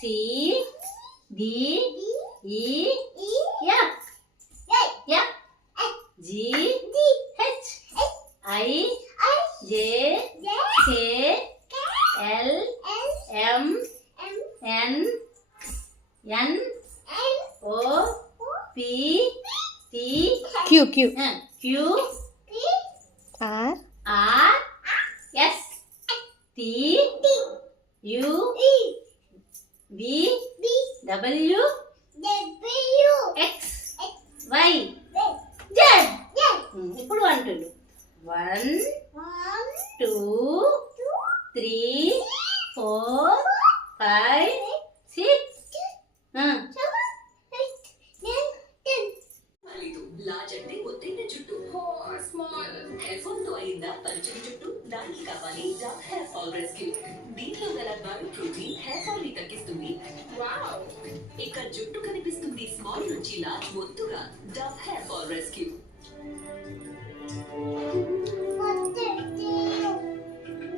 C D E F F G H I J K L M N N O P T Q Q Q R R S T U V W X Y Z. ఇప్పుడు అంటుండు 1 2 3 4 5 6 large అంటే ఒత్తైన జుట్టు hair fall తో అయిందా పలుచని జుట్టు దానికి కావాలి డవ్ హెయిర్ ఫాల్ రెస్క్యూ. దీంట్లో గల బయో ప్రోటీన్ హెయిర్ ఫాల్ ని తగ్గిస్తుంది. ఇక జుట్టు కనిపిస్తుంది స్మాల్ నుంచి లార్జ్ ఒత్తుగా. Dove hair fall rescue.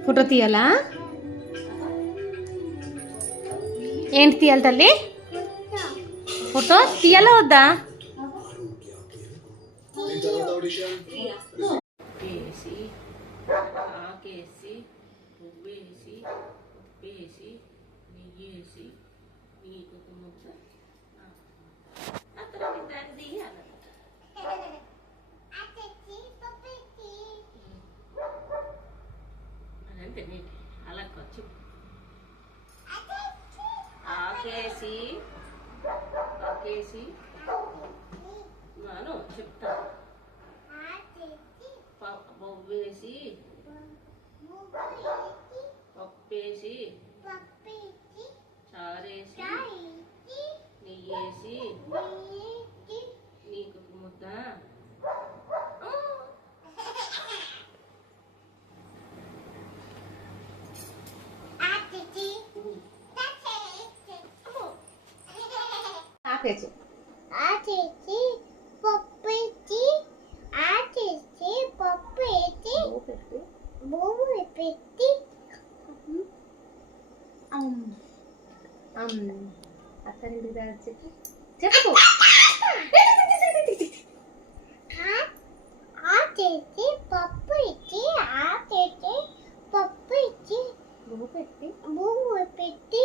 Photo తీయాలా? ఏంటి తీయాలి తల్లి? ఫోటో తీయాలా వద్దా? వేసి ఆకేసి పువ్వేసి ఉప్పేసి నెయ్యేసి నీకు ఒక ముద్ద అతను దాన్ని తీయాలి. అదంతే నీకు అలా ఖర్చు ఆకేసి ఆకేసి నేను చెప్తాను. పువ్వేసి పప్పేసి చారేసి నెయ్యేసి నీకు ఒక ముద్ద ఆపేసి అక్కడి చెప్పు చెప్పు. పప్పు ఇచ్చి పువ్వు పెట్టి పువ్వు పెట్టి